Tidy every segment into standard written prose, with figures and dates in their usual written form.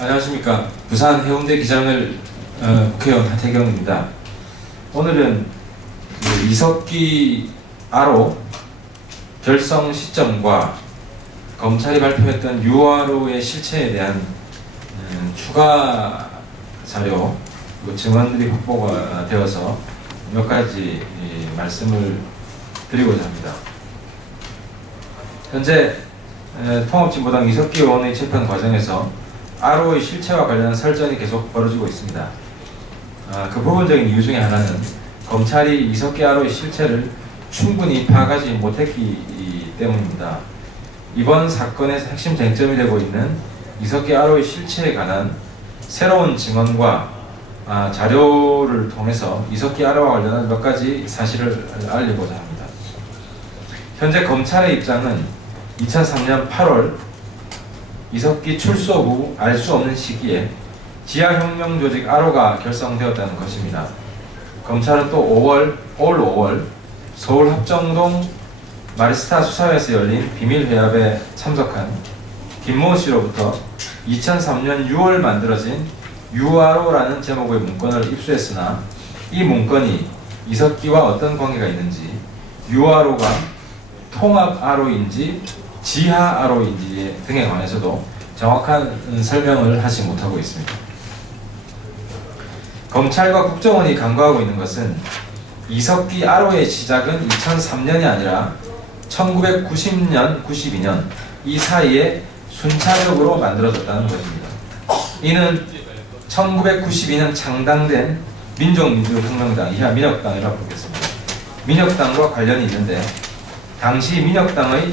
안녕하십니까. 부산 해운대 기장을 국회의원 하태경입니다. 오늘은 그 이석기 아로 결성 시점과 검찰이 발표했던 유아로의 실체에 대한 추가 자료, 증언들이 확보가 되어서 몇 가지 말씀을 드리고자 합니다. 현재 통합진보당 이석기 의원의 재판 과정에서 아로의 실체와 관련한 설전이 계속 벌어지고 있습니다. 그 부분적인 이유 중에 하나는 검찰이 이석기 아로의 실체를 충분히 파악하지 못했기 때문입니다. 이번 사건의 핵심 쟁점이 되고 있는 이석기 아로의 실체에 관한 새로운 증언과 자료를 통해서 이석기 아로와 관련한 몇 가지 사실을 알리고자 합니다. 현재 검찰의 입장은 2003년 8월 이석기 출소 후 알 수 없는 시기에 지하혁명 조직 아로가 결성되었다는 것입니다. 검찰은 또 올 5월 서울 합정동 마리스타 수사회에서 열린 비밀회합에 참석한 김모 씨로부터 2003년 6월 만들어진 유아로라는 제목의 문건을 입수했으나 이 문건이 이석기와 어떤 관계가 있는지, 유아로가 통합 아로인지 지하 아로인지 등에 관해서도 정확한 설명을 하지 못하고 있습니다. 검찰과 국정원이 간과하고 있는 것은 이석기 아로의 시작은 2003년이 아니라 1990년, 92년 이 사이에 순차적으로 만들어졌다는 것입니다. 이는 1992년 창당된 민족민주혁명당, 이하 민혁당이라고 부르겠습니다. 민혁당과 관련이 있는데 당시 민혁당의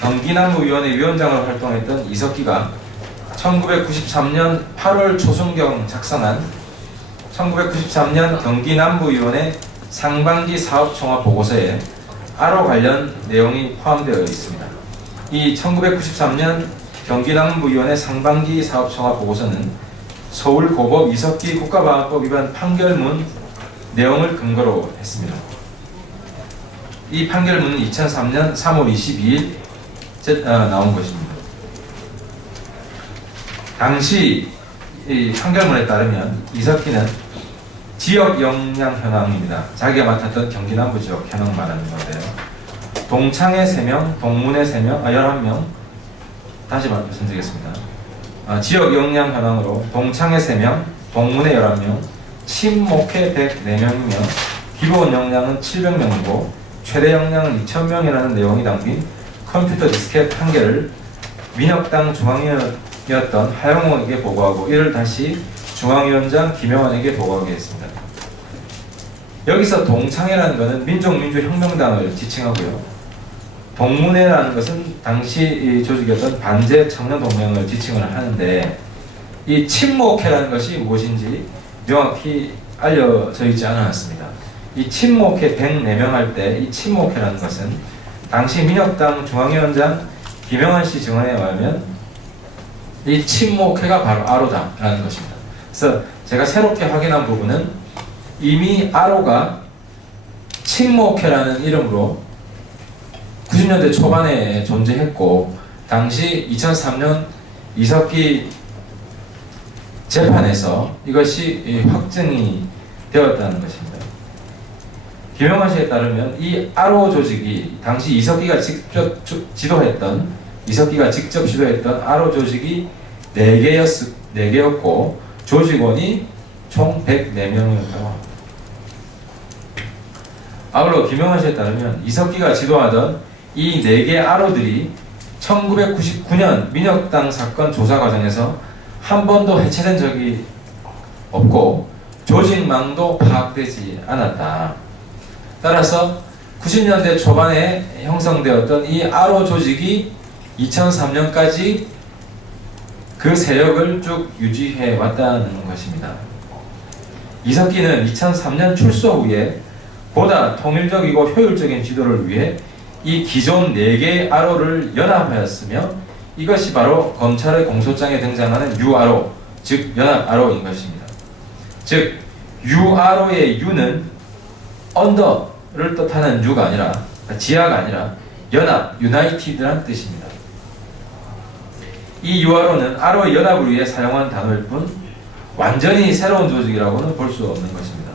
경기남부위원회 위원장으로 활동했던 이석기가 1993년 8월 초순경 작성한 1993년 경기남부위원회 상반기 사업종합보고서에 아로 관련 내용이 포함되어 있습니다. 이 1993년 경기남부위원회 상반기 사업종합보고서는 서울고법 이석기 국가방화법 위반 판결문 내용을 근거로 했습니다. 이 판결문은 2003년 3월 22일 나온 것입니다. 당시 이 판결문에 따르면 이석기는 지역 역량 현황입니다. 자기가 맡았던 경기남부 지역 현황 말하는 건데요. 동창회 3명, 동문회 3명, 11명 다시 말씀드리겠습니다. 지역 역량 현황으로 동창회 3명, 동문회 11명, 친목회 104명이며 기본 역량은 700명이고 최대 역량은 2000명이라는 내용이 담긴 컴퓨터 디스켓 1개를 민혁당 중앙위원이었던 하영호에게 보고하고 이를 다시 중앙위원장 김영환에게 보고하게 했습니다. 여기서 동창회라는 것은 민족민주혁명당을 지칭하고요. 동문회라는 것은 당시 조직이었던 반제청년동맹을 지칭을 하는데 이 친목회라는 것이 무엇인지 명확히 알려져 있지 않았습니다. 이 친목회 104명 할 때 이 친목회라는 것은 당시 민혁당 중앙위원장 김영환 씨 증언에 의하면 이 친목회가 바로 아로다라는 것입니다. 그래서 제가 새롭게 확인한 부분은 이미 아로가 친목회라는 이름으로 90년대 초반에 존재했고 당시 2003년 이석기 재판에서 이것이 확정이 되었다는 것입니다. 김영환 씨에 따르면 이 아로 조직이 당시 이석기가 직접 지도했던 아로 조직이 4개였고 조직원이 총 104명이었다고 합니다. 아울러 김영환 씨에 따르면 이석기가 지도하던 이 4개 아로들이 1999년 민혁당 사건 조사 과정에서 한 번도 해체된 적이 없고 조직망도 파악되지 않았다. 따라서 90년대 초반에 형성되었던 이 아로 조직이 2003년까지 그 세력을 쭉 유지해 왔다는 것입니다. 이석기는 2003년 출소 후에 보다 통일적이고 효율적인 지도를 위해 이 기존 4개의 아로를 연합하였으며 이것이 바로 검찰의 공소장에 등장하는 유아로, 즉 연합아로인 것입니다. 즉 유아로의 유는 언더를 뜻하는 유가 아니라 지하가 아니라 연합, 유나이티드란 뜻입니다. 이 URO는 RO의 연합을 위해 사용한 단어일 뿐 완전히 새로운 조직이라고는 볼 수 없는 것입니다.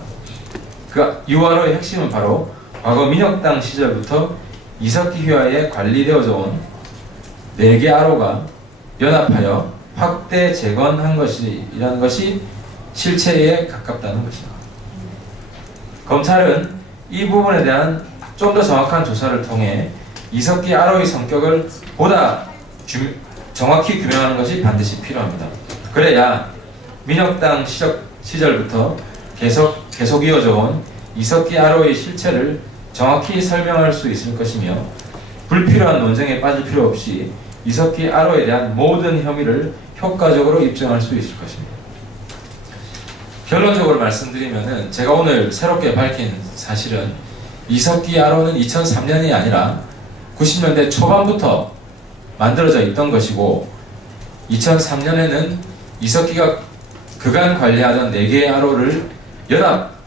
그 URO의 핵심은 바로 과거 민혁당 시절부터 이석기 휘하에 관리되어져 온 4개 RO가 연합하여 확대 재건한 것이라는 것이 실체에 가깝다는 것입니다. 검찰은 이 부분에 대한 좀 더 정확한 조사를 통해 이석기 RO의 성격을 보다 정확히 규명하는 것이 반드시 필요합니다. 그래야 민혁당 시절부터 계속 이어져 온 이석기 RO의 실체를 정확히 설명할 수 있을 것이며 불필요한 논쟁에 빠질 필요 없이 이석기 RO에 대한 모든 혐의를 효과적으로 입증할 수 있을 것입니다. 결론적으로 말씀드리면은 제가 오늘 새롭게 밝힌 사실은 이석기 RO는 2003년이 아니라 90년대 초반부터 만들어져 있던 것이고 2003년에는 이석기가 그간 관리하던 4개의 RO를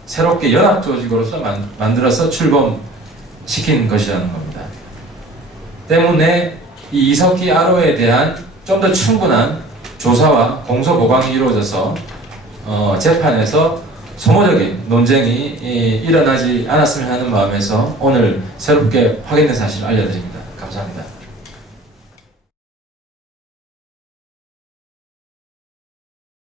새롭게 연합 조직으로서 만들어서 출범시킨 것이라는 겁니다. 때문에 이 이석기 RO에 대한 좀 더 충분한 조사와 공소 보강이 이루어져서 재판에서 소모적인 논쟁이 일어나지 않았으면 하는 마음에서 오늘 새롭게 확인된 사실을 알려드립니다. 감사합니다.